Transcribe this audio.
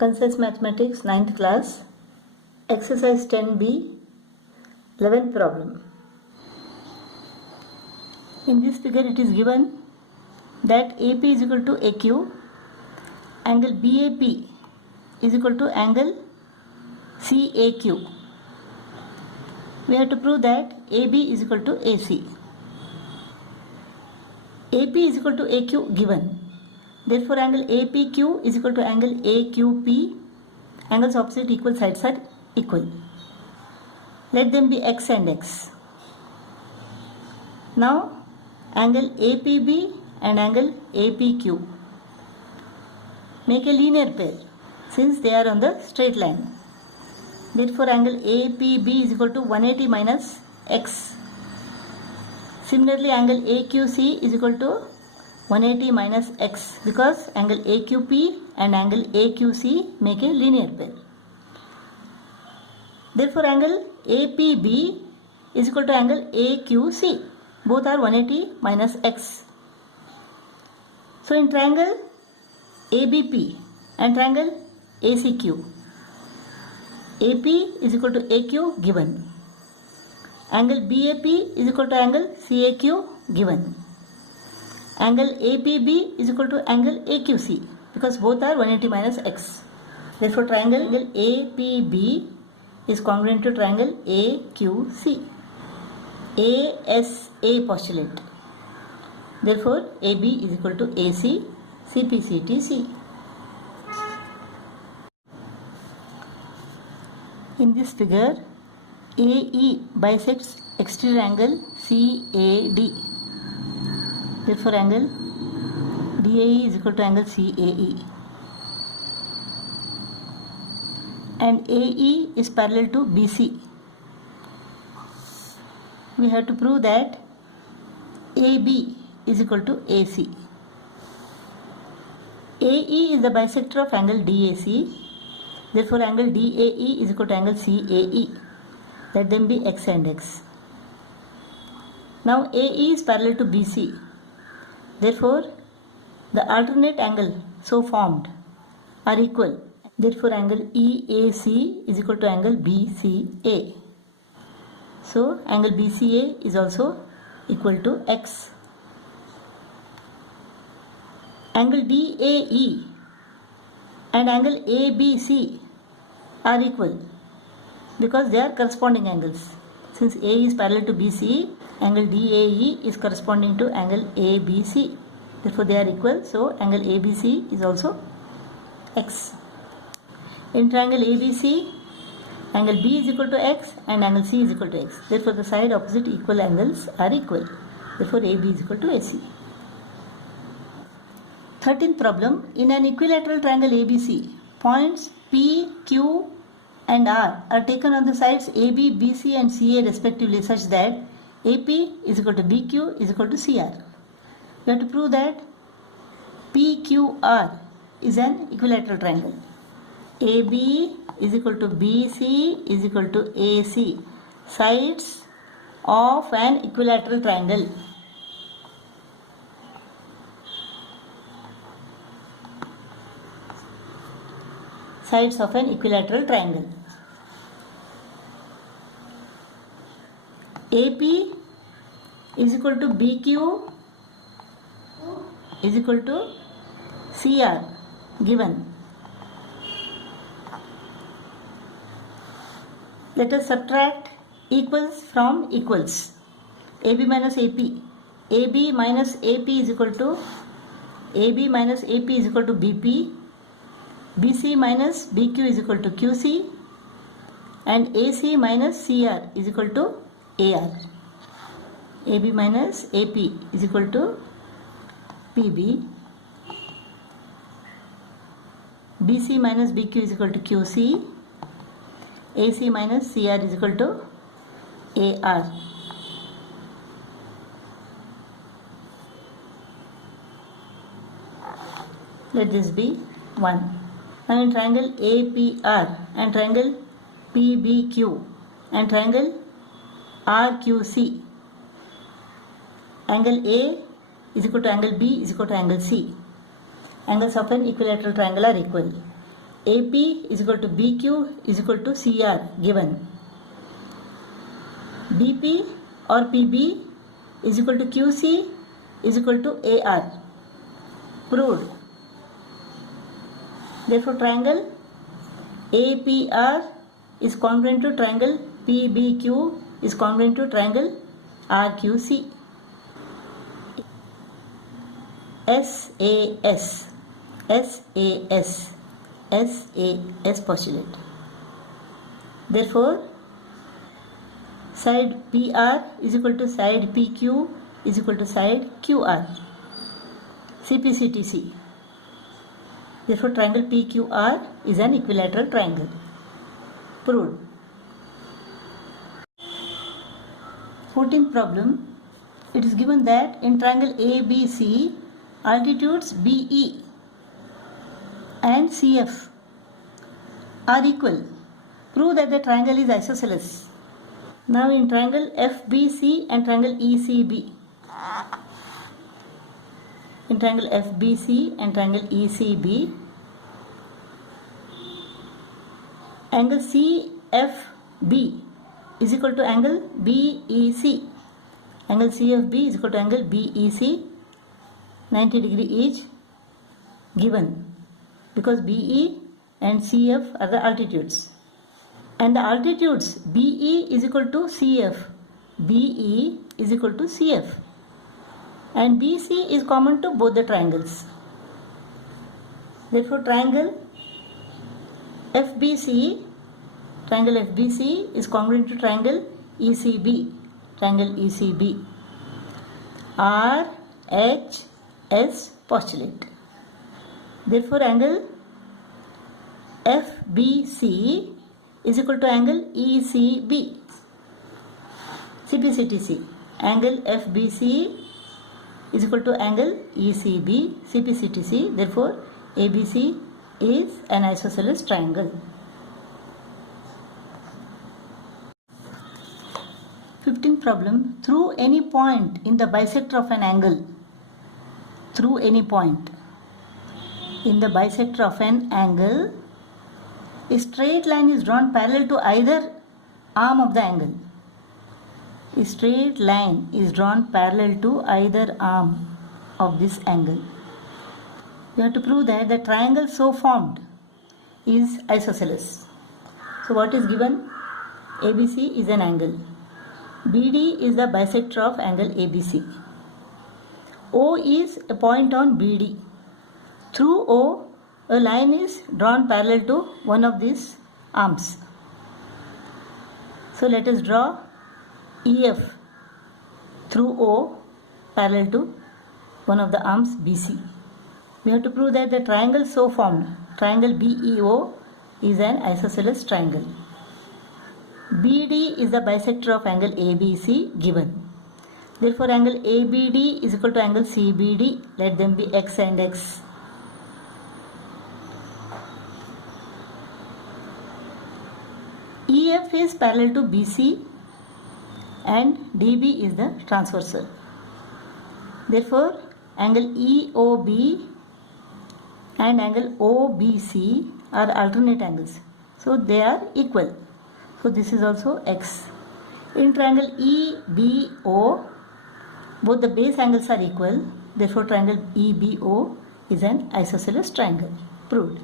Concise Mathematics 9th class, exercise 10b, 11th problem. In this figure it is given that AP is equal to AQ, angle BAP is equal to angle CAQ. We have to prove that AB is equal to AC. AP is equal to AQ given. Therefore, angle APQ is equal to angle AQP. Angles opposite equal sides are equal. Let them be X and X. Now, angle APB and angle APQ make a linear pair since they are on the straight line. Therefore, angle APB is equal to 180 minus X. Similarly, angle AQC is equal to 180 minus X because angle AQP and angle AQC make a linear pair. Therefore, angle APB is equal to angle AQC. Both are 180 minus X. So, in triangle ABP and triangle ACQ, AP is equal to AQ given. Angle BAP is equal to angle CAQ given. Angle APB is equal to angle AQC because both are 180 minus X. Therefore, triangle APB is congruent to triangle AQC. ASA postulate. Therefore, AB is equal to AC, CPCTC. In this figure, AE bisects exterior angle CAD. Therefore, angle DAE is equal to angle CAE. And AE is parallel to BC. We have to prove that AB is equal to AC. AE is the bisector of angle DAC. Therefore, angle DAE is equal to angle CAE. Let them be X and X. Now, AE is parallel to BC. Therefore, the alternate angle so formed are equal. Therefore, angle EAC is equal to angle BCA. So, angle BCA is also equal to X. Angle DAE and angle ABC are equal because they are corresponding angles. Since A is parallel to BC, angle DAE is corresponding to angle ABC. Therefore, they are equal. So, angle ABC is also X. In triangle ABC, angle B is equal to X and angle C is equal to X. Therefore, the side opposite equal angles are equal. Therefore, AB is equal to AC. 13th problem. In an equilateral triangle ABC, points P, Q and R are taken on the sides AB, BC and CA respectively such that AP is equal to BQ is equal to CR. We have to prove that PQR is an equilateral triangle. AB is equal to BC is equal to AC, sides of an equilateral triangle. Sides of an equilateral triangle. AP is equal to BQ is equal to CR given. Let us subtract equals from equals. AB minus AP. AB minus AP is equal to AB minus AP is equal to BP. BC minus BQ is equal to QC. And AC minus CR is equal to AR. AB minus AP is equal to PB. BC minus BQ is equal to QC. AC minus CR is equal to AR. Let this be 1. Now in triangle APR and triangle PBQ and triangle RQC, angle A is equal to angle B is equal to angle C. Angles of an equilateral triangle are equal. AP is equal to BQ is equal to CR given. BP or PB is equal to QC is equal to AR. Proved. Therefore, triangle APR is congruent to triangle PBQ is congruent to triangle RQC. SAS postulate. Therefore, side PR is equal to side PQ is equal to side QR. CPCTC. Therefore, triangle PQR is an equilateral triangle. Proved. 14th problem. It is given that in triangle ABC, altitudes BE and CF are equal. Prove that the triangle is isosceles. Now in triangle FBC and triangle ECB. In triangle FBC and triangle ECB, angle CFB is equal to angle BEC. Angle CFB is equal to angle BEC, 90 degree each given, because BE and CF are the altitudes. And the altitudes BE is equal to CF. BE is equal to CF. And BC is common to both the triangles. Therefore, triangle FBC is congruent to triangle ECB. Triangle ECB. RHS postulate. Therefore, angle FBC is equal to angle ECB. CPCTC. Angle FBC is equal to angle ECB. CPCTC. Therefore, ABC is an isosceles triangle. 15th problem. Through any point in the bisector of an angle. Through any point in the bisector of an angle, a straight line is drawn parallel to either arm of the angle. A straight line is drawn parallel to either arm of this angle. You have to prove that the triangle so formed is isosceles. So what is given? ABC is an angle. BD is the bisector of angle ABC. O is a point on BD. Through O, a line is drawn parallel to one of these arms. So let us draw EF through O parallel to one of the arms BC. We have to prove that the triangle so formed, triangle BEO, is an isosceles triangle. BD is the bisector of angle ABC given. Therefore, angle ABD is equal to angle CBD. Let them be X and X. EF is parallel to BC and DB is the transversal. Therefore, angle EOB and angle OBC are alternate angles. So, they are equal. So, this is also X. In triangle EBO, both the base angles are equal. Therefore, triangle EBO is an isosceles triangle. Proved.